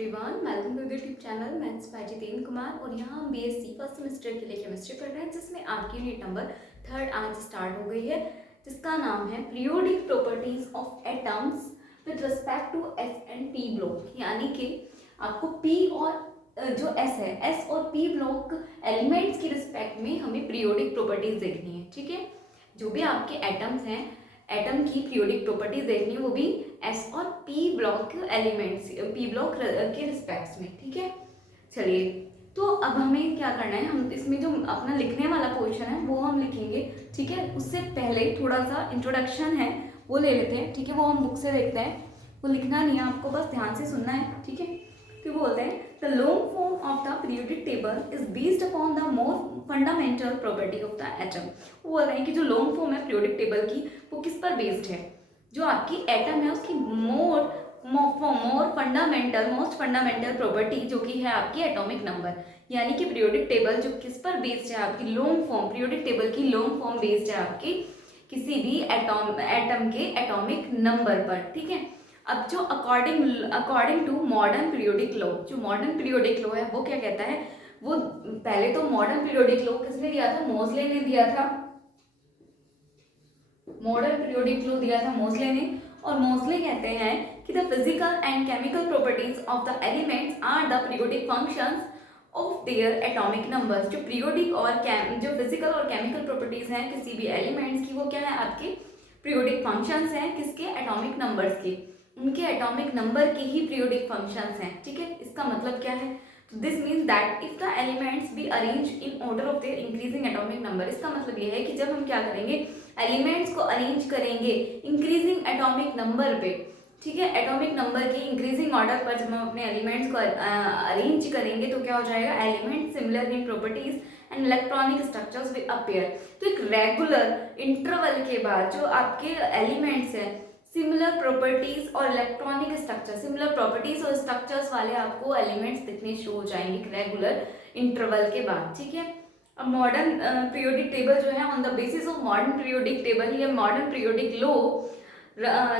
Everyone, welcome to the YouTube channel maths by Jitendra Kumar. और यहाँ हम बीएससी फर्स्ट सेमेस्टर के लिए केमिस्ट्री पढ़ रहे हैं, जिसमें आपकी यूनिट नंबर 3 आज स्टार्ट हो गई है, जिसका नाम है periodic properties of atoms with respect to S and P block. यानी कि आपको पी और जो एस है, एस और पी ब्लॉक एलिमेंट्स की रिस्पेक्ट में हमें पीरियोडिक प्रॉपर्टीज देखनी है। ठीक है, जो भी आपके एटम्स हैं, एटम की पीरियोडिक प्रॉपर्टीज देखनी है, वो भी एस और P block elements, P block के रिस्पेक्ट्स में। ठीक है, चलिए तो अब हमें क्या करना है, हम इसमें जो अपना लिखने वाला पोर्शन है वो हम लिखेंगे। ठीक है, उससे पहले थोड़ा सा इंट्रोडक्शन है वो ले लेते हैं। ठीक है, वो हम बुक से देखते हैं, वो लिखना नहीं है आपको, बस ध्यान से सुनना है। ठीक है, तो बोलते हैं the long form of the periodic table is based upon the more fundamental property of the atom. वो बोल रहे हैं कि जो लॉन्ग फॉर्म है पीरियोडिक टेबल की, वो किस पर बेस्ड है? जो आपकी एटम है उसकी मोस्ट फंडामेंटल प्रॉपर्टी जो कि है आपकी एटॉमिक नंबर। यानी कि पीरियोडिक टेबल जो किस पर बेस्ड है? आपकी लॉन्ग फॉर्म, पीरियोडिक टेबल की लॉन्ग फॉर्म बेस्ड है आपकी किसी भी एटम के एटॉमिक नंबर पर। ठीक है, अब जो according to modern periodic law, जो मॉडर्न पीरियोडिक लॉ है वो क्या कहता है? वो पहले तो मॉडर्न पीरियोडिक लॉ किसने दिया था? मोसले ने दिया था। मॉडर्न पीरियोडिक लॉ दिया था मोसले ने, और मोसले कहते हैं कि the physical and chemical properties of the elements are the periodic functions of their atomic numbers. जो पीरियोडिक और जो फिजिकल और केमिकल प्रॉपर्टीज हैं किसी भी एलिमेंट्स की, वो क्या है? आपके पीरियोडिक फंक्शंस हैं किसके? एटॉमिक नंबर्स के। उनके एटॉमिक नंबर के ही पीरियोडिक फंक्शंस हैं। ठीक है, इसका मतलब क्या है? This means that if the elements be arrange in order of their increasing atomic number. इसका मतलब यह है कि जब हम क्या करेंगे, एलिमेंट्स को अरेंज करेंगे इंक्रीजिंग एटॉमिक नंबर पे। ठीक है, एटॉमिक नंबर के इंक्रीजिंग ऑर्डर पर जब हम अपने एलिमेंट्स को अरेंज करेंगे तो क्या हो जाएगा? Element similar in properties and electronic structures will appear. तो एक रेगुलर इंटरवल के बाद जो आपके एलिमेंट्स हैं सिमिलर प्रॉपर्टीज और इलेक्ट्रॉनिक स्ट्रक्चर, सिमिलर प्रॉपर्टीज और स्ट्रक्चर्स वाले आपको एलिमेंट्स दिखने शुरू हो जाएंगे रेगुलर इंटरवल के बाद। ठीक है, अब मॉडर्न पीरियोडिक टेबल जो है, on the basis of modern periodic table या मॉडर्न पीरियोडिक लॉ,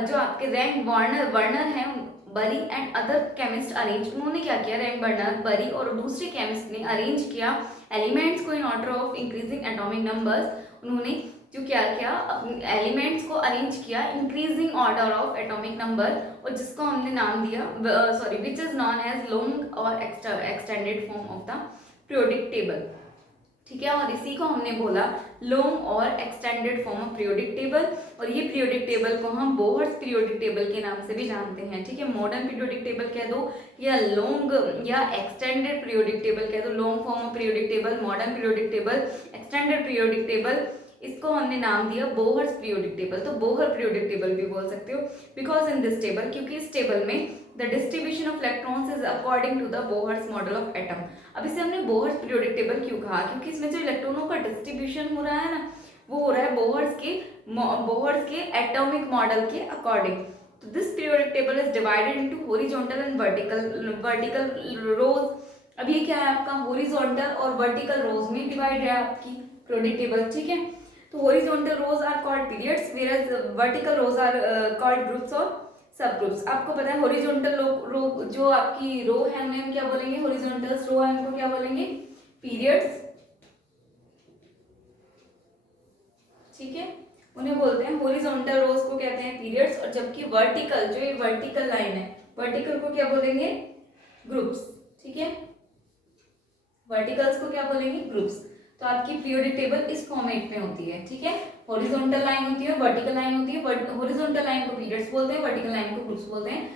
जो आपके रैंक वर्नर हैं, बरी एंड अदर केमिस्ट अरेंज, उन्होंने क्या किया? रैंक वर्नर, बरी और दूसरे केमिस्ट ने अरेंज किया एलिमेंट्स को in order of increasing atomic numbers. उन्होंने जो क्या किया, अपने एलिमेंट्स को अरेंज किया increasing order of atomic number, और जिसको हमने नाम दिया which is known as long और extended form of the periodic table. ठीक है, और इसी को हमने बोला लॉन्ग और extended form of periodic table. और ये पीरियोडिक टेबल को हम बोहर्स पीरियोडिक टेबल के नाम से भी जानते हैं। ठीक है, मॉडर्न पीरियोडिक टेबल कह दो या लॉन्ग या एक्सटेंडेड पीरियोडिक टेबल कह दो, long form of periodic table, modern periodic table, extended periodic table, इसको हमने नाम दिया बोहर्स पीरियोडिक टेबल। तो बोहर पीरियोडिक टेबल भी बोल सकते हो, बिकॉज इन दिस टेबल, क्योंकि इस टेबल में the distribution of electrons is according to the Bohr's model of atom. अब इसे हमने बोहर्स पीरियोडिक टेबल क्यों कहा? क्योंकि इसमें जो इलेक्ट्रॉनों का डिस्ट्रीब्यूशन हो रहा है ना, वो हो रहा है बोहर्स के एटॉमिक मॉडल के अकॉर्डिंग। तो this periodic table is divided into horizontal and vertical rows. अब ये क्या है आपका? हॉरिजॉन्टल और वर्टिकल रोज में डिवाइड है आपकी पीरियोडिक टेबल। ठीक है, तो horizontal rows are called periods, whereas vertical rows are called groups और सब ग्रुप्स। आपको पता है हॉरिजॉन्टल रो जो आपकी रो है उन्हें हम क्या बोलेंगे? हॉरिजॉन्टल रो है उनको क्या बोलेंगे? पीरियड्स। ठीक है, उन्हें बोलते हैं हॉरिजॉन्टल रोज को कहते हैं पीरियड्स, और जबकि वर्टिकल, जो ये वर्टिकल लाइन है, वर्टिकल को क्या बोलेंगे? ग्रुप्स। ठीक है, वर्टिकल्स को क्या बोलेंगे? ग्रुप्स। तो आपकी पीरियोडिक टेबल इस फॉर्मेट में होती है। ठीक है, हॉरिजॉन्टल लाइन होती है, वर्टिकल लाइन होती है। हॉरिजॉन्टल लाइन को पीरियड्स बोलते हैं, वर्टिकल लाइन को ग्रुप्स बोलते हैं।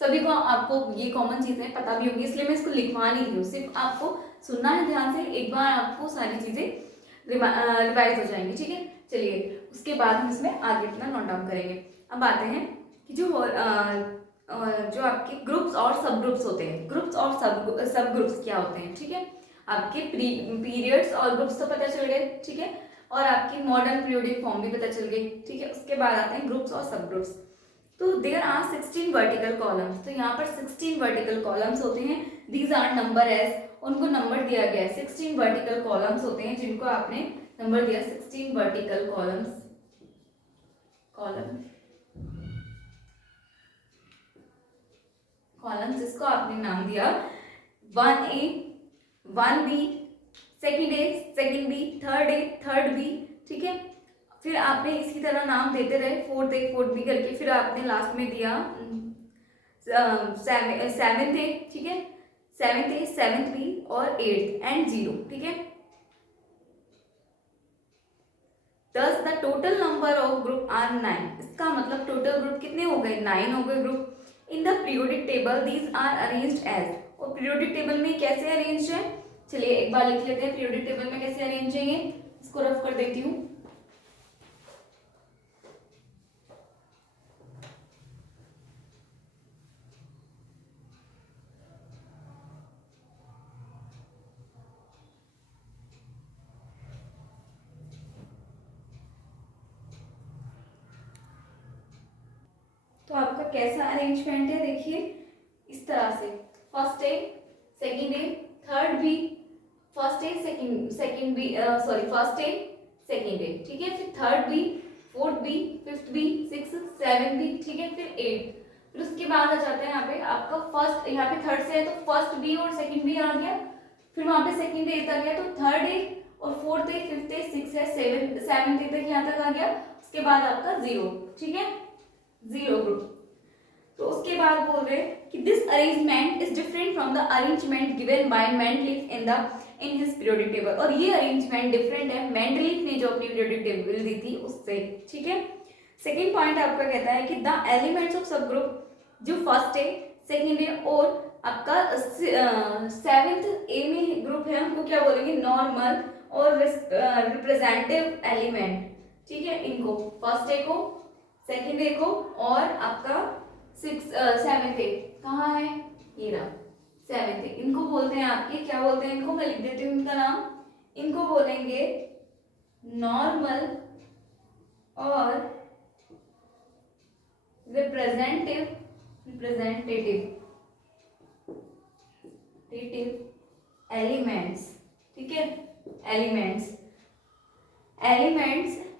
सभी को आपको ये कॉमन चीजें पता भी होंगी, इसलिए मैं इसको लिखवा नहीं रही हूँ, सिर्फ आपको सुनना है ध्यान से, एक बार आपको सारी चीजें रिवाइज हो जाएंगी। ठीक है, चलिए उसके बाद हम इसमें आगे अपना नोट डाउन करेंगे। अब आते हैं कि जो आपके ग्रुप्स और सब ग्रुप्स होते हैं, ग्रुप्स और सब ग्रुप्स क्या होते हैं? ठीक है, आपके पीरियड्स और ग्रुप्स तो पता चल गए। ठीक है, और आपकी मॉडर्न पीरियोडिक फॉर्म भी पता चल गई। ठीक है, उसके बाद आते हैं ग्रुप्स और सब ग्रुप्स। तो देयर आर 16 वर्टिकल कॉलम्स। तो यहाँ पर 16 वर्टिकल कॉलम्स होते हैं। दीज आर नंबर एज, उनको नंबर दिया गया है। 16 वर्टिकल कॉलम्स होते हैं जिनको आपने नंबर दिया 16 वर्टिकल कॉलम्स। कॉलम्स जिसको आपने नाम दिया 1A 1B, second A second B, third A third B, ठीक है। फिर आपने इसी तरह नाम देते रहे, फोर्थ ए फोर्थ बी करके, फिर आपने लास्ट में दिया सेवेंथ ए, ठीक है, सेवेंथ ए सेवेंथ बी और एट्थ एंड 0, ठीक है। Thus the total number of group are 9। इसका मतलब टोटल ग्रुप कितने हो गए, 9 हो गए group. In the periodic table these are arranged as, और पीरियोडिक टेबल में कैसे अरेंज है, चलिए एक बार लिख लेते हैं पीरियोडिक टेबल में कैसे अरेंज है ये, इसको रफ कर देती हूँ। तो आपका कैसा अरेंजमेंट है, देखिए इस तरह से, first A second A third B, first A second B, sorry first A second A, ठीक है, फिर third B fourth B fifth B six seven B, ठीक है, फिर एट, फिर उसके बाद आ जाता है यहाँ पे आपका फर्स्ट, यहाँ पे थर्ड से है तो फर्स्ट बी और सेकेंड बी आ गया, फिर वहां पे सेकेंड ए आ गया, तो थर्ड ए और fourth A fifth A six है सेवन ए तक यहाँ तक आ गया, उसके बाद आपका 0, ठीक है, 0 ग्रुप। तो उसके बाद बोल रहे कि this arrangement is different from the arrangement given by Mendeleev in his periodic table, और ये अरेंजमेंट डिफरेंट है मेंडलीफ ने जो अपनी पीरियोडिक टेबल दी थी उससे, ठीक है। सेकेंड पॉइंट आपका कहता है कि द एलिमेंट्स ऑफ सब ग्रुप जो फर्स्ट है सेकेंड है और आपका सेवेंथ ए में ग्रुप है, हमको क्या बोलेंगे, नॉर्मल और रिप्रेजेंटेटिव एलिमेंट, ठीक है, इनको फर्स्ट ए को सेकेंड ए को और आपका सेवेंथ ए कहाँ है, ये रहा सेवेंथ ए, इनको बोलते हैं आपके, क्या बोलते हैं इनको, मैं लिख देती हूँ इनका नाम, इनको बोलेंगे नॉर्मल और रिप्रेजेंटेटिव एलिमेंट्स, ठीक है, elements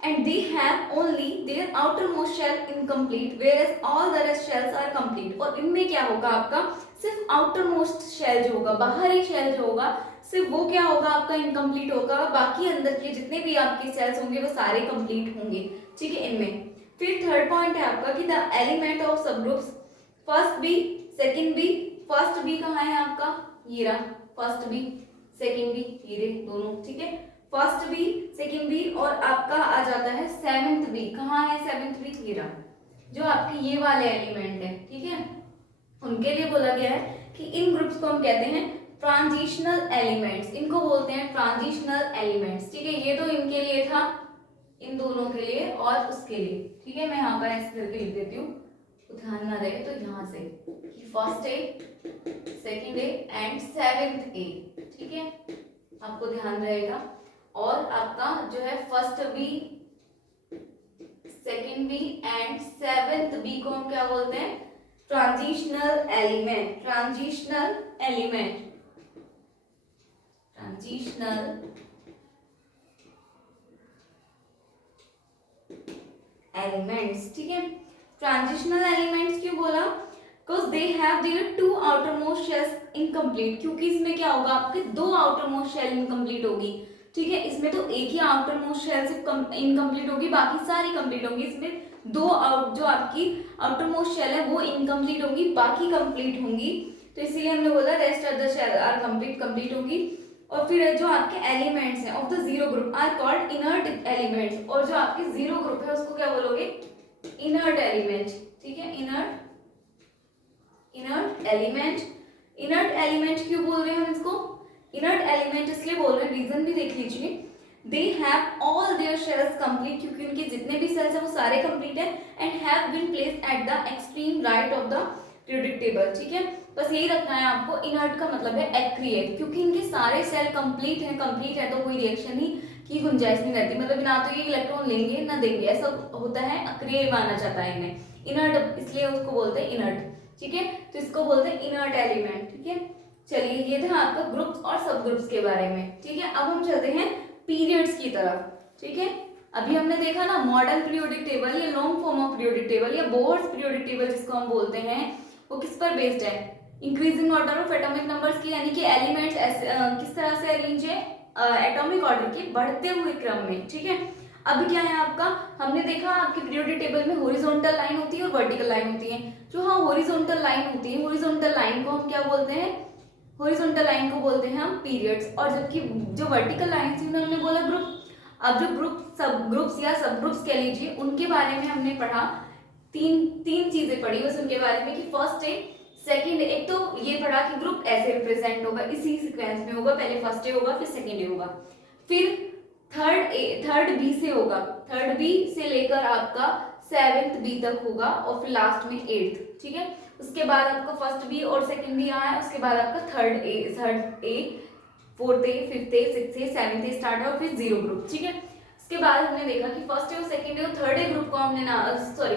and they have only their outermost shell incomplete whereas all the rest shells are complete। और इनमें क्या होगा आपका, सिर्फ outermost shell जो होगा, बाहरी shell जो होगा, सिर्फ वो क्या होगा आपका इनकम्प्लीट होगा, बाकी अंदर के जितने भी आपके सेल्स होंगे वो सारे कंप्लीट होंगे, ठीक है, इनमें। फिर थर्ड पॉइंट है आपका कि the element of sub groups first B second B, first B कहाँ है आपका, ये रहा फर्स्ट बी सेकेंड बी, ये दोनों, ठीक है, फर्स्ट बी सेकेंड बी और आपका आ जाता है सेवेंथ बी, कहाँ है सेवेंथ बी, ये रहा, जो आपके ये वाले एलिमेंट है, ठीक है, उनके लिए बोला गया है कि इन ग्रुप्स को हम कहते हैं ट्रांजिशनल एलिमेंट्स, इनको बोलते हैं ट्रांजिशनल एलिमेंट्स, ठीक है। ये तो इनके लिए था, इन दोनों के लिए और उसके लिए, ठीक है, मैं यहाँ पर ऐसे करके लिख देती हूँ, ध्यान ना रहे तो यहाँ से first A second A and seventh A, ठीक है, आपको ध्यान रहेगा। और आपका जो है first B second B and seventh B को हम क्या बोलते हैं, ट्रांजिशनल एलिमेंट, ट्रांजिशनल एलिमेंट्स, ठीक है। ट्रांजिशनल एलिमेंट्स क्यों बोला, because they have their two outermost shells incomplete, क्योंकि इसमें क्या होगा आपके दो आउटरमोस्ट शेल इनकम्प्लीट होगी, ठीक है, इसमें तो एक ही आउटर मोस्ट शेल सिर्फ इनकम्प्लीट होगी, बाकी सारी कंप्लीट होंगी, इसमें दो जो आपकी आउटर मोस्ट शेल है वो इनकम्प्लीट होंगी, बाकी कंप्लीट होंगी, तो इसीलिए हमने बोला rest of the shell are complete होगी। और फिर जो आपके एलिमेंट्स हैं of the zero group are called inert elements, और जो आपके जीरो ग्रुप है उसको क्या बोलोगे, इनर्ट एलिमेंट, ठीक है, इनर्ट एलिमेंट क्यों बोल रहे हैं हम इसको, इनर्ट एलिमेंट इसलिए बोल रहे हैं, रीजन भी देख लीजिए, they have all their shells complete, क्योंकि उनके जितने भी सेल्स हैं वो सारे कंप्लीट है, and have been placed at the extreme right of the periodic table, ठीक है, बस यही रखना है आपको। इनर्ट का मतलब है एक्रिएट, क्योंकि इनके सारे सेल कंप्लीट है तो कोई रिएक्शन ही की गुंजाइश नहीं रहती, मतलब ना तो ये इलेक्ट्रॉन लेंगे ना देंगे, ऐसा होता है, अक्रिय माना जाता है इन्हें, इनर्ट इसलिए उसको बोलते हैं इनर्ट, ठीक है, तो इसको बोलते हैं इनर्ट एलिमेंट, ठीक है। चलिए ये था आपका ग्रुप्स और सब ग्रुप्स के बारे में, ठीक है। अब हम चलते हैं पीरियड्स की तरफ, ठीक है। अभी हमने देखा ना मॉडर्न पीरियोडिक टेबल या long form of periodic table या बोर्ड्स पीरियोडिक टेबल जिसको हम बोलते हैं, वो किस पर बेस्ड है, increasing order of atomic numbers की, यानी कि एलिमेंट्स किस तरह से अरेंज है एटॉमिक ऑर्डर के बढ़ते हुए क्रम में, ठीक है। अभी क्या है आपका, हमने देखा आपकी पीरियोडिक टेबल में हॉरिजॉन्टल लाइन होती है और वर्टिकल लाइन होती है। जो हाँ हॉरिजॉन्टल लाइन होती है, हॉरिजॉन्टल लाइन को हम क्या बोलते हैं, हॉरिजॉन्टल लाइन को बोलते हैं हम पीरियड्स, और जबकि जो वर्टिकल लाइन थी उन्होंने बोला ग्रुप। अब जो ग्रुप सब ग्रुप्स या सब ग्रुप्स कह लीजिए, उनके बारे में हमने पढ़ा, तीन चीजें पढ़ी बस उनके बारे में, कि फर्स्ट है, सेकंड, एक तो ये पढ़ा कि ग्रुप ऐसे रिप्रेजेंट होगा, इसी सीक्वेंस में होगा, पहले फर्स्ट ए होगा फिर सेकंड ए होगा, फिर थर्ड बी से होगा, थर्ड बी से लेकर आपका सेवेंथ बी तक होगा, और फिर लास्ट में एट्थ, ठीक है। उसके बाद आपका फर्स्ट बी और सेकंड बी यहाँ है, उसके बाद आपका third A fourth A fifth A sixth A seventh A start है, और फिर जीरो ग्रुप, ठीक है। उसके बाद हमने देखा कि फर्स्ट ए और सेकंड ए और थर्ड ए ग्रुप को हमने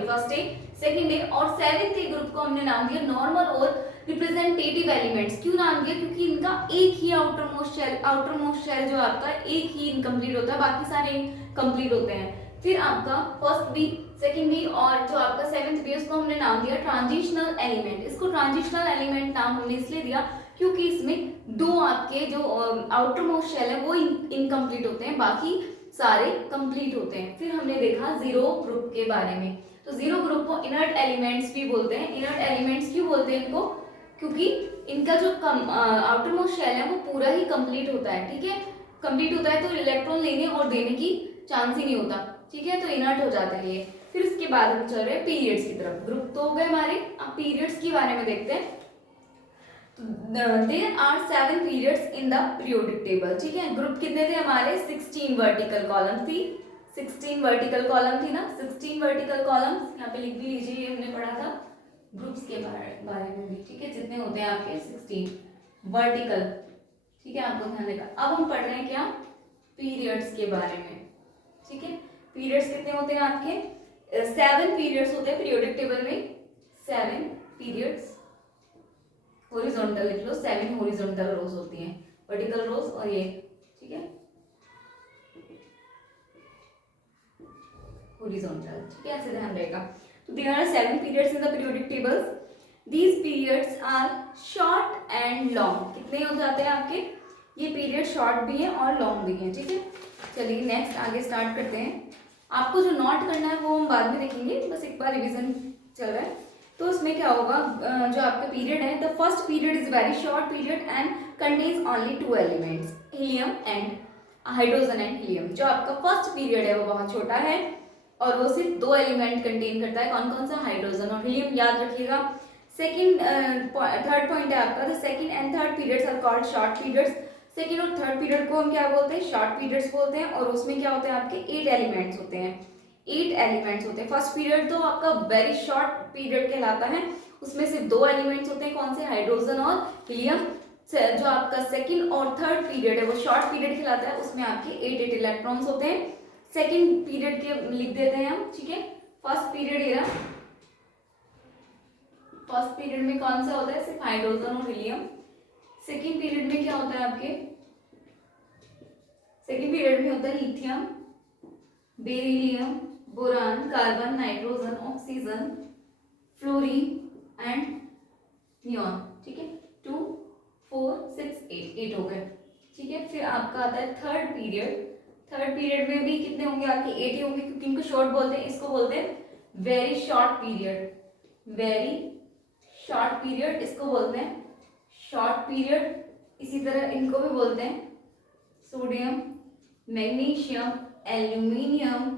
फर्स्ट ए सेकंड ए और सेवेंथ ए ग्रुप को हमने नाम दिया नॉर्मल और रिप्रेजेंटेटिव एलिमेंट्स। क्यों नाम दिया, क्योंकि इनका एक ही आउटरमोस्ट शेल जो आपका एक ही इनकम्प्लीट होता है, बाकी सारे कंप्लीट होते हैं। फिर आपका फर्स्ट बी सेकंड बी और जो आपका सेवेंथ बी, उसको हमने नाम दिया ट्रांजिशनल एलिमेंट। इसको ट्रांजिशनल एलिमेंट नाम हमने इसलिए दिया क्योंकि इसमें दो आपके जो आउटरमोस्ट शेल है वो इनकम्प्लीट होते हैं, बाकी सारे कंप्लीट होते हैं। फिर हमने देखा जीरो ग्रुप के बारे में, तो जीरो ग्रुप को इनर्ट एलिमेंट्स भी बोलते हैं। इनर्ट एलिमेंट्स क्यों बोलते हैं इनको, क्योंकि इनका जो आउटरमोस्ट शेल है वो पूरा ही कंप्लीट होता है, ठीक है। कंप्लीट होता है तो इलेक्ट्रॉन लेने और देने की चांस ही नहीं होता, ठीक है, तो इनर्ट हो जाता है ये। फिर उसके बाद हम चल रहे हैं पीरियड्स की तरफ। ग्रुप तो हो गए हमारे, अब पीरियड्स के बारे में देखते हैं। There are 7 periods in the periodic table, ठीक है। ग्रुप कितने थे हमारे, 16 वर्टिकल कॉलम थी, 16 वर्टिकल कॉलम थी ना, 16 वर्टिकल कॉलम्स, यहाँ पे लिख भी लीजिए, ये हमने पढ़ा था ग्रुप्स के बारे में भी, ठीक है, जितने होते हैं आपके 16 वर्टिकल, ठीक है, आपको ध्यान देगा। अब हम पढ़ रहे हैं क्या, पीरियड्स के बारे में, ठीक है। पीरियड्स कितने होते हैं आपके, 7 पीरियड्स होते हैं पीरियोडिक टेबल में, 7 पीरियड्स, हॉरिजॉन्टल लिख लो, 7 हॉरिजॉन्टल रोज होती हैं, वर्टिकल रोज और ये, ठीक है, हॉरिजॉन्टल, ठीक है, ऐसे ध्यान रहेगा। तो there are 7 periods in the periodic tables. These periods are short and long. कितने हो जाते हैं आपके, ये पीरियड शॉर्ट भी है और लॉन्ग भी है, ठीक है। चलिए नेक्स्ट आगे स्टार्ट करते हैं। आपको जो नोट करना है वो हम बाद में देखेंगे, बस एक बार रिवीजन चल रहा है। तो उसमें क्या होगा, जो आपका पीरियड है, the first period is very short period and contains only 2 elements, helium and hydrogen and helium. जो आपका फर्स्ट पीरियड है वो बहुत छोटा है और वो सिर्फ 2 एलिमेंट कंटेन करता है, कौन कौन सा, हाइड्रोजन और हीलियम, याद रखिएगा। थर्ड पॉइंट है आपका, the second and third periods are called short periods. Second और थर्ड पीरियड को हम क्या बोलते हैं, शॉर्ट पीरियड्स बोलते हैं, और उसमें क्या होते हैं आपके 8 एलिमेंट्स होते हैं, 8 एलिमेंट्स होते हैं। फर्स्ट पीरियड तो आपका वेरी शॉर्ट पीरियड कहलाता है, उसमें सिर्फ 2 एलिमेंट्स होते हैं, कौन से, हाइड्रोजन और हीलियम। जो आपका सेकंड और थर्ड पीरियड है वो शॉर्ट पीरियड कहलाता है, उसमें आपके 8 इलेक्ट्रॉन्स होते हैं। सेकंड पीरियड के लिख देते हैं हम, ठीक है। फर्स्ट पीरियड ये रहा, फर्स्ट पीरियड में कौन सा होता है, सिर्फ हाइड्रोजन और हीलियम। सेकंड पीरियड में क्या होता है आपके, सेकंड पीरियड में होता है lithium, beryllium, boron, carbon, nitrogen, oxygen, fluorine and neon, ठीक है। 2 4 6 8 हो गए, ठीक है। फिर आपका आता है थर्ड पीरियड। थर्ड पीरियड में भी कितने होंगे आपके, 8 ही होंगे, क्योंकि इनको शॉर्ट बोलते हैं, इसको बोलते हैं very short period, very short period इसको बोलते हैं शॉर्ट पीरियड। इसी तरह इनको भी बोलते हैं sodium, magnesium, aluminium,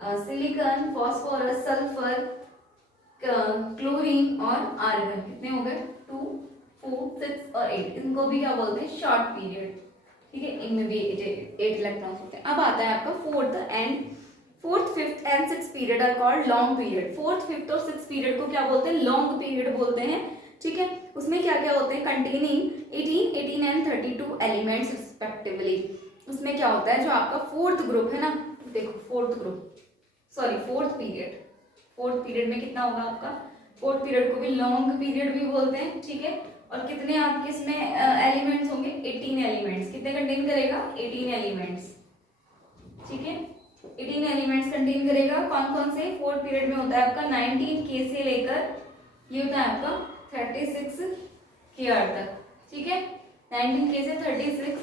silicon, phosphorus, sulphur, chlorine और आर्गन। कितने हो गए, 2 4 6 और 8, इनको भी क्या बोलते हैं, शॉर्ट पीरियड, ठीक है। इनमें भी 8 इलेक्ट्रॉन्स होते हैं। अब आता है आपका fourth fifth and six period are called long period. Fourth fifth और सिक्स पीरियड को क्या बोलते हैं, लॉन्ग पीरियड बोलते हैं, ठीक है। उसमें क्या क्या होते हैं, कंटेनिंग 18 एंड 32 एलिमेंट्स रिस्पेक्टिवली। उसमें क्या होता है, जो आपका फोर्थ ग्रुप है ना, देखो फोर्थ पीरियड में कितना होगा आपका, फोर्थ पीरियड को भी लॉन्ग पीरियड भी बोलते हैं, ठीक है। और कितने आपके इसमें एलिमेंट्स होंगे, 18 एलिमेंट्स। कितने कंटेन करेगा, 18 एलिमेंट्स, ठीक है। 18 एलिमेंट्स कंटेन करेगा। कौन कौन से, फोर्थ पीरियड में होता है आपका 19 के से लेकर ये होता है आपका 36 Kr तक, ठीक है। 19K से 36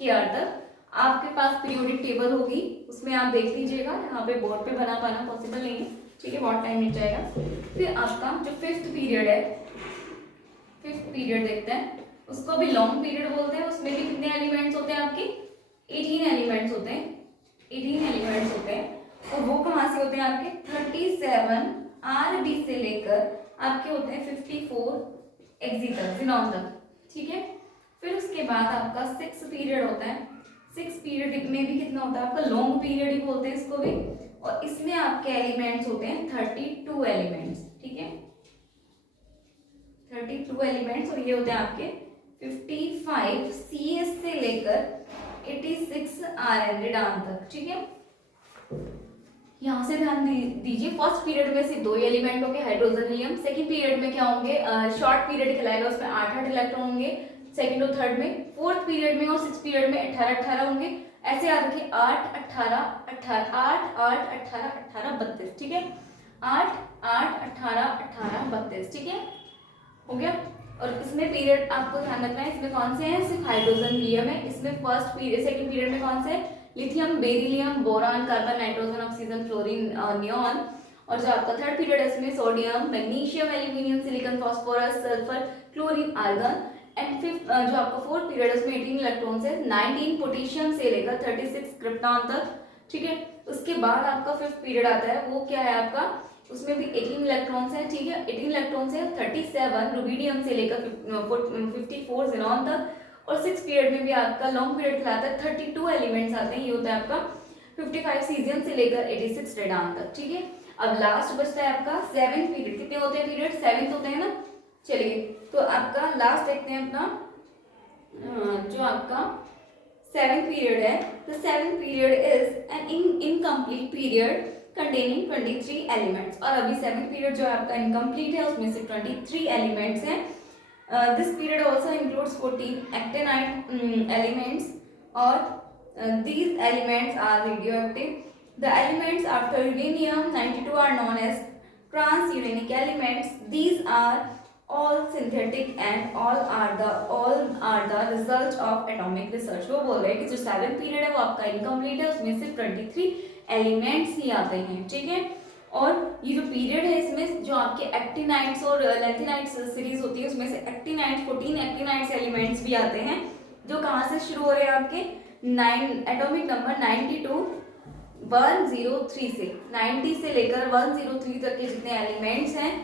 Kr तक आपके पास पीरियोडिक टेबल होगी, उसमें आप देख लीजिएगा, यहाँ पे बोर्ड पे बना पाना पॉसिबल नहीं है, ठीक है, बहुत टाइम मिल जाएगा। फिर आपका जो फिफ्थ पीरियड है, फिफ्थ पीरियड देखते हैं, उसको भी लॉन्ग पीरियड बोलते हैं। उसमें भी कितने एलिमेंट्स होते हैं आपके? 18 एलिमेंट्स होते हैं, 18 एलिमेंट्स होते हैं। और वो कहाँ से होते हैं आपके? 37 RB से लेकर आपके होते हैं 54 एक्सी तक, जिनॉन तक, ठीक है। फिर उसके बाद आपका 6 पीरियड होता है। 6 पीरियड में भी कितना होता है आपका? लॉन्ग पीरियड ही बोलते हैं इसको भी। और इसमें आपके एलिमेंट्स होते हैं 32 एलिमेंट्स, ठीक है, 32 एलिमेंट्स। और ये होते हैं आपके 55 CS से लेकर 86 RN रिडान तक, ठीक है। यहाँ से ध्यान दीजिए, फर्स्ट पीरियड में सिर्फ 2 एलिमेंट होंगे, हाइड्रोजन हीलियम। सेकंड पीरियड में क्या होंगे? शॉर्ट पीरियड कहलाएगा, उसमें 8 इलेक्ट्रॉन होंगे सेकंड और थर्ड में। फोर्थ पीरियड में और 6 पीरियड में 18 होंगे। ऐसे याद रखिए, 8 18 18 8 8 18 18 32, ठीक है, 8 8 18 18 32, ठीक है, हो गया। और इसमें पीरियड आपको ध्यान रखना है, इसमें कौन से हैं? सिर्फ हाइड्रोजन हीलियम है। इसमें फर्स्ट पीरियड, सेकंड पीरियड में कौन से? Lithium, beryllium, boron, carbon, nitrogen, oxygen, fluorine, neon. और जो आपका थर्ड पीरियड है, इसमें sodium, magnesium, aluminium, silicon, phosphorus, sulphur, chlorine, argon. And fifth जो आपका फोर्थ पीरियड है, उसमें 18 इलेक्ट्रॉन्स है, 19 पोटेशियम से लेकर 36 क्रिप्टॉन तक, ठीक है। उसके बाद आपका फिफ्थ पीरियड आता है, वो क्या है आपका? उसमें भी 18 इलेक्ट्रॉन्स हैं, ठीक है, 18 इलेक्ट्रॉन्स है, 37 रुबीडियम से लेकर 54 ज़ीनॉन तक। और 6 पीरियड में भी आपका लॉन्ग पीरियड कहलाता है, 32 एलिमेंट्स आते हैं। ये होता है आपका 55 सीजियम से लेकर 86 रेडान तक, ठीक है। अब लास्ट बचता है आपका 7th पीरियड। कितने होते हैं पीरियड? 7 होते हैं ना। चलिए, तो आपका लास्ट देखते हैं अपना, जो आपका 7th पीरियड है। तो 7th period is an incomplete period containing 23 elements. और अभी 7th पीरियड जो आपका इनकम्प्लीट है, उसमें से 23 एलिमेंट्स हैं। This period also includes 14 actinide elements, or these elements are radioactive. The elements after uranium 92 are known as transuranic elements. These are all synthetic and all are the result of atomic research. वो बोल रहे हैं कि जो 7th period है वो आपका incomplete है, उसमें सिर्फ 23 एलिमेंट्स ही आते हैं, ठीक है। और ये जो पीरियड है, इसमें जो आपके एक्टिनाइड्स और लेंथिनाइड्स सीरीज होती है, उसमें से एक्टिनाइड्स 14 एक्टिनाइड्स एलिमेंट्स भी आते हैं, जो कहाँ से शुरू हो रहे हैं आपके? 9 एटॉमिक नंबर 92 103 से, 90 से लेकर 103 तक के जितने एलिमेंट्स हैं,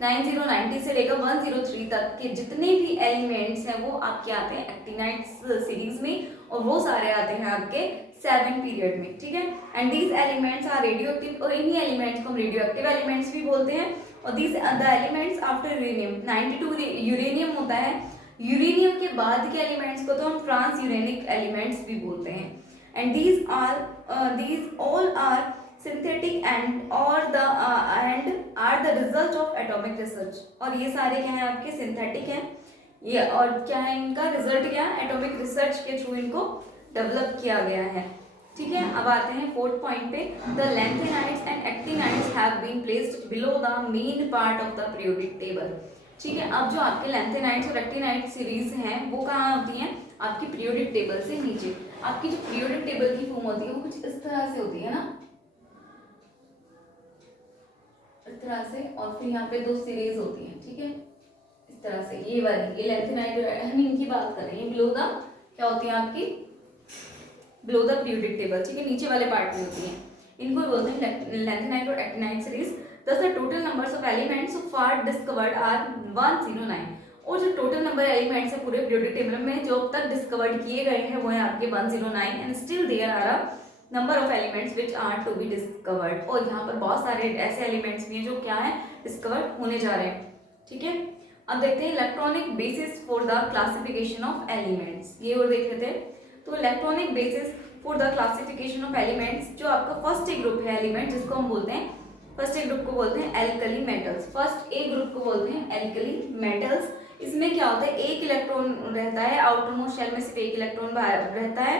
90 से लेकर 103 तक के जितने भी एलिमेंट्स हैं, वो आपके आते हैं एक्टिनाइड्स सीरीज में। और वो सारे आते हैं आपके 7th पीरियड में, ठीक है। And these elements are radioactive, और इन्हीं एलिमेंट्स को हम रेडियो एक्टिव एलिमेंट्स भी बोलते हैं। और these the elements after uranium, 92 uranium होता है, यूरेनियम के बाद के एलिमेंट्स को तो हम ट्रांस यूरेनिक एलिमेंट्स भी बोलते हैं। And these all are synthetic and are the result of atomic research. और ये सारे क्या हैं आपके? सिंथेटिक हैं ये, और क्या है इनका रिजल्ट? क्या? एटॉमिक रिसर्च के थ्रू इनको डेवलप किया गया है, ठीक है। अब आते हैं 4th पॉइंट पे। The lanthanides and actinides have been placed below the main part of the periodic table, ठीक है। अब जो आपके लेंथेनाइड्स और एक्टिनाइड सीरीज हैं, वो कहाँ होती हैं? आपकी पीरियोडिक टेबल से नीचे। आपकी जो पीरियोडिक टेबल की फॉर्म होती है, वो कुछ इस तरह से होती है ना, इस तरह से। और फिर यहाँ पे 2 सीरीज होती हैं, ठीक है, इस तरह से। ये वाली, ये लेंथेनाइड और हम इनकी बात कर रहे हैं। बिलो द क्या होती है आपकी? बिलो द पीरियोडिक टेबल, ठीक है, नीचे वाले पार्ट में होती हैं। इनको बोलते हैं लेंथेनाइड और actinide series. Thus the total numbers of elements so far discovered are 109। और जो टोटल नंबर एलिमेंट्स है पूरे पीरियोडिक टेबल में जो अब तक डिस्कवर्ड किए गए हैं, वो है आपके 109। And still there are a number of elements which are to be discovered. और यहाँ पर बहुत सारे ऐसे एलिमेंट्स भी हैं जो क्या है? डिस्कवर्ड होने जा रहे हैं, ठीक है। अब देखते हैं electronic basis for the classification of elements, ये और देख लेते हैं। तो electronic basis for the classification of elements, जो आपका फर्स्ट ए ग्रुप है एलिमेंट, जिसको हम बोलते हैं, फर्स्ट ए ग्रुप को बोलते हैं alkali metals. First A group को बोलते हैं एल्कली मेटल्स। इसमें क्या होता है? एक इलेक्ट्रॉन रहता है, आउटर मोस्ट शेल में सिर्फ एक इलेक्ट्रॉन बाहर रहता है।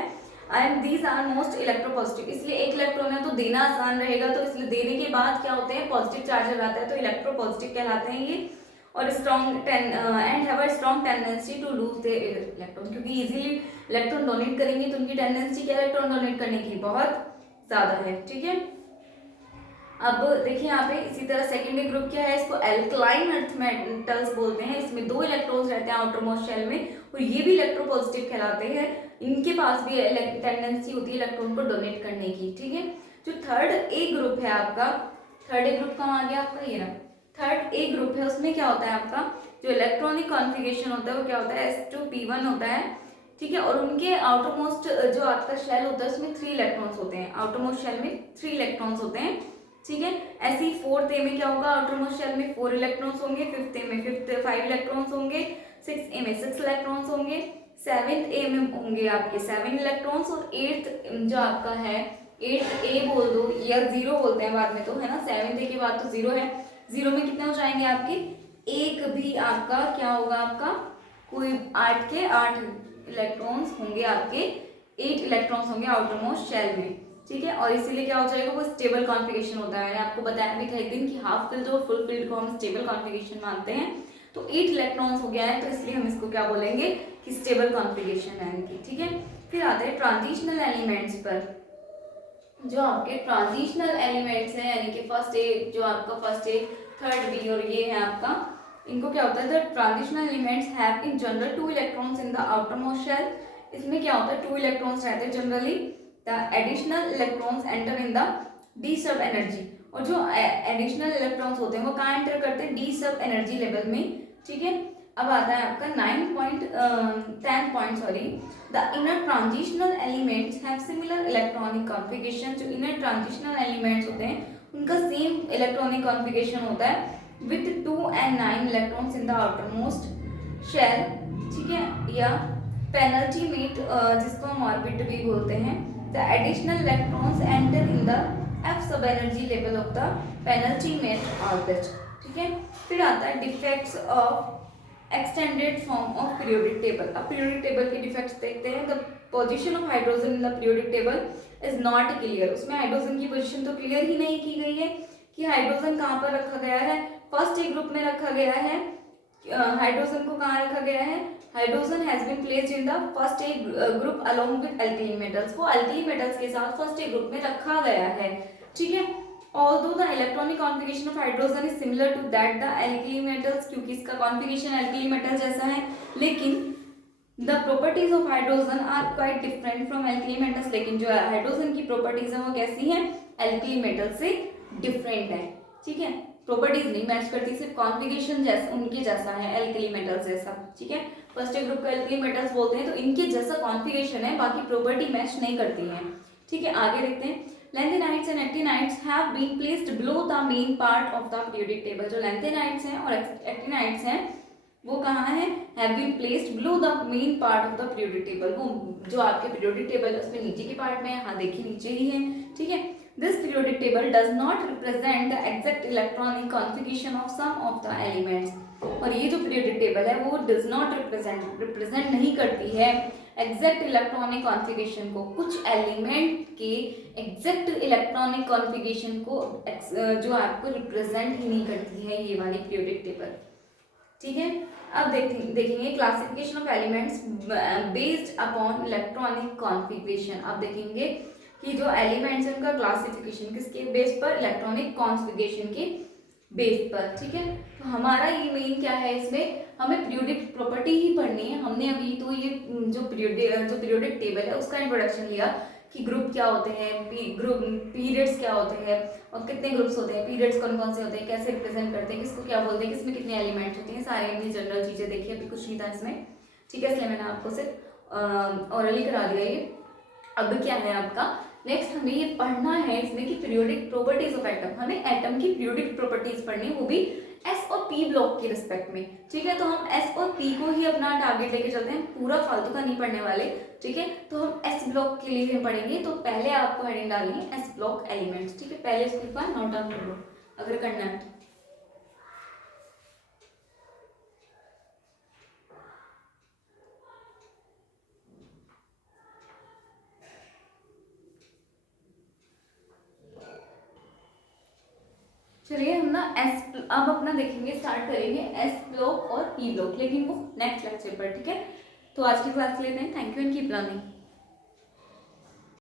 And these are most electropositive, इसलिए एक इलेक्ट्रॉन है तो देना आसान रहेगा, तो इसलिए देने के बाद क्या होते हैं? पॉजिटिव चार्ज आता है, तो इलेक्ट्रोपॉजिटिव कहलाते हैं ये। और strong and have a strong tendency to lose the electron, क्योंकि इजीली इलेक्ट्रॉन डोनेट करेंगे तो उनकी टेंडेंसी क्या इलेक्ट्रॉन डोनेट करने की बहुत ज़्यादा है। ठीक है, अब देखिए यहाँ पे इसी तरह सेकेंडरी ग्रुप क्या है, इसको एल्कलाइन अर्थ मेटल्स बोलते हैं। इसमें 2 इलेक्ट्रॉन्स रहते हैं आउटर मोस्ट शेल में और ये भी इलेक्ट्रोपॉजिटिव कहलाते हैं। इनके पास भी टेंडेंसी होती है इलेक्ट्रॉन को डोनेट करने की। ठीक है, जो थर्ड ए ग्रुप है आपका, थर्ड ए ग्रुप कहाँ आ गया आपका, ये रहा थर्ड ए ग्रुप है। उसमें क्या होता है आपका जो इलेक्ट्रॉनिक कॉन्फ़िगरेशन होता है वो क्या होता है, S2P1 होता है। ठीक है, और उनके आउटर मोस्ट जो आपका शेल होता है उसमें 3 इलेक्ट्रॉन्स होते हैं। आउटर मोस्ट शेल में 3 इलेक्ट्रॉन्स होते हैं। ठीक है, ऐसे ही फोर्थ ए में क्या होगा, आउटर मोस्ट शेल में 4 इलेक्ट्रॉन्स होंगे, फिफ्थ ए में 5 इलेक्ट्रॉन्स होंगे, सिक्स ए में 6 इलेक्ट्रॉन्स होंगे, सेवेंथ ए में होंगे आपके 7 इलेक्ट्रॉन्स और एट्थ जो आपका है 8th ए बोल दो या 0 बोलते हैं बाद में तो, है ना, 7th ए के बाद तो 0 है। 0 में कितने हो जाएंगे आपके, एक भी आपका क्या होगा आपका कोई 8 के 8 इलेक्ट्रॉन्स होंगे आपके, 8 इलेक्ट्रॉन्स होंगे आउटर मोस्ट शेल में। ठीक है, और इसीलिए क्या हो जाएगा वो स्टेबल कॉन्फ़िगरेशन होता है। मैंने आपको बताया भी था एक दिन कि हाफ फिल्ड और फुल फिल्ड को हम स्टेबल कॉन्फ़िगरेशन मानते हैं। तो 8 इलेक्ट्रॉन्स हो गया है तो इसलिए हम इसको क्या बोलेंगे कि स्टेबल कॉन्फ़िगरेशन है इनकी। ठीक है, फिर आते हैं ट्रांजिशनल एलिमेंट्स पर। जो आपके ट्रांजिशनल एलिमेंट्स हैं यानी कि फर्स्ट ए, जो आपका फर्स्ट ए, थर्ड बी और ये है आपका, इनको क्या होता है, the transitional elements have in general 2 electrons in the outer most shell. इसमें क्या होता है 2 इलेक्ट्रॉन्स रहते हैं generally. The additional electrons enter in the D sub energy, और जो एडिशनल इलेक्ट्रॉन्स होते हैं वो कहाँ एंटर करते हैं, डी सब एनर्जी लेवल में। ठीक है, अब आता है आपका 10 point sorry, the inner transitional elements have similar electronic configuration. जो इनर ट्रांजिशनल एलिमेंट्स होते हैं उनका सेम इलेक्ट्रॉनिक कॉन्फ़िगरेशन होता है with 2 and 9 electrons in the outer most shell. ठीक है, या पेनल्टीमेट जिसको हम ऑर्बिट भी बोलते हैं। The additional electrons enter in the f sub energy level of the penultimate orbit. ठीक है, फिर आता है defects of extended form of periodic table. अब पीरियोडिक टेबल के डिफेक्ट्स देखते हैं। The position of hydrogen in the periodic table is not clear. उसमें हाइड्रोजन की पोजीशन तो क्लियर ही नहीं की गई है कि हाइड्रोजन कहाँ पर रखा गया है। फर्स्ट ए ग्रुप में रखा गया है, हाइड्रोजन को कहाँ रखा गया है, hydrogen has been placed in the first A group along with alkali metals. वो अल्किली मेटल्स के साथ फर्स्ट ए ग्रुप में रखा गया है। ठीक है, although the electronic configuration of hydrogen is similar to that the alkali metals, क्योंकि इसका configuration alkali metal जैसा है, लेकिन the properties of hydrogen are quite different from alkali metals। लेकिन जो हाइड्रोजन की प्रॉपर्टीज है वो कैसी है, alkali metal से डिफरेंट है। ठीक है, प्रॉपर्टीज नहीं मैच करती, सिर्फ कॉन्फ़िगरेशन जैसा उनके जैसा है alkali metals जैसा। ठीक है, फर्स्ट ग्रुप को alkali metals बोलते हैं तो इनके जैसा कॉन्फ़िगरेशन है, बाकी प्रॉपर्टी मैच नहीं करती है। ठीक है, आगे देखते हैं। Lanthanides and actinides have been placed below the main part of the periodic table। जो lanthanides हैं और actinides हैं वो कहाँ हैं, have been placed below the main part of the periodic table। वो जो आपके periodic table है उसमें नीचे के पार्ट में है, हाँ देखिए नीचे ही है। ठीक है, this periodic table does not represent the exact electronic configuration of some of the elements। और ये जो periodic table है वो does not represent नहीं करती है एग्जैक्ट इलेक्ट्रॉनिक कॉन्फ़िगरेशन को, कुछ एलिमेंट के एग्जैक्ट इलेक्ट्रॉनिक कॉन्फ़िगरेशन को जो आपको रिप्रेजेंट ही नहीं करती है ये वाली पीरियोडिक टेबल। ठीक है, अब देखेंगे classification of elements based upon electronic configuration. अब देखेंगे कि जो एलिमेंट्स हैं उनका क्लासिफिकेशन किसके बेस पर, इलेक्ट्रॉनिक कॉन्फ़िगरेशन के बेस पर। ठीक है, तो हमारा ये मेन क्या है, इसमें हमें पीरियोडिक प्रॉपर्टी ही पढ़नी है। हमने अभी तो ये जो पीरियोडिक टेबल है उसका इंट्रोडक्शन लिया कि ग्रुप क्या होते हैं, ग्रुप पीरियड्स क्या होते हैं और कितने ग्रुप्स होते हैं, पीरियड्स कौन कौन से होते हैं, कैसे रिप्रेजेंट करते हैं, किसको क्या बोलते हैं, किसमें कितने एलिमेंट्स होते हैं, सारे इतनी जनरल चीज़ें देखी, अभी कुछ नहीं था इसमें। ठीक है, इसलिए मैंने आपको सिर्फ ऑरली करा दिया ये। अब क्या है आपका नेक्स्ट, हमें ये पढ़ना है इसमें कि पीरियोडिक प्रॉपर्टीज ऑफ एटम, हमें एटम की पीरियोडिक प्रॉपर्टीज पढ़नी है, वो भी एस और पी ब्लॉक के रिस्पेक्ट में। ठीक है, तो हम एस और पी को ही अपना टारगेट लेके चलते हैं, पूरा फालतू का नहीं पढ़ने वाले। ठीक है, तो हम एस ब्लॉक के लिए पढ़ेंगे। तो पहले आपको हेडिंग डालनी है एस ब्लॉक एलिमेंट्स। ठीक है, पहले इसको एक बार नोट डाउन कर लो अगर करना है। चलिए हम ना अब अपना देखेंगे, स्टार्ट करेंगे एस ब्लॉक और पी ब्लॉक, लेकिन वो नेक्स्ट लेक्चर पर, ठीक है। तो आज की क्लास लेते हैं। Thank you and keep learning.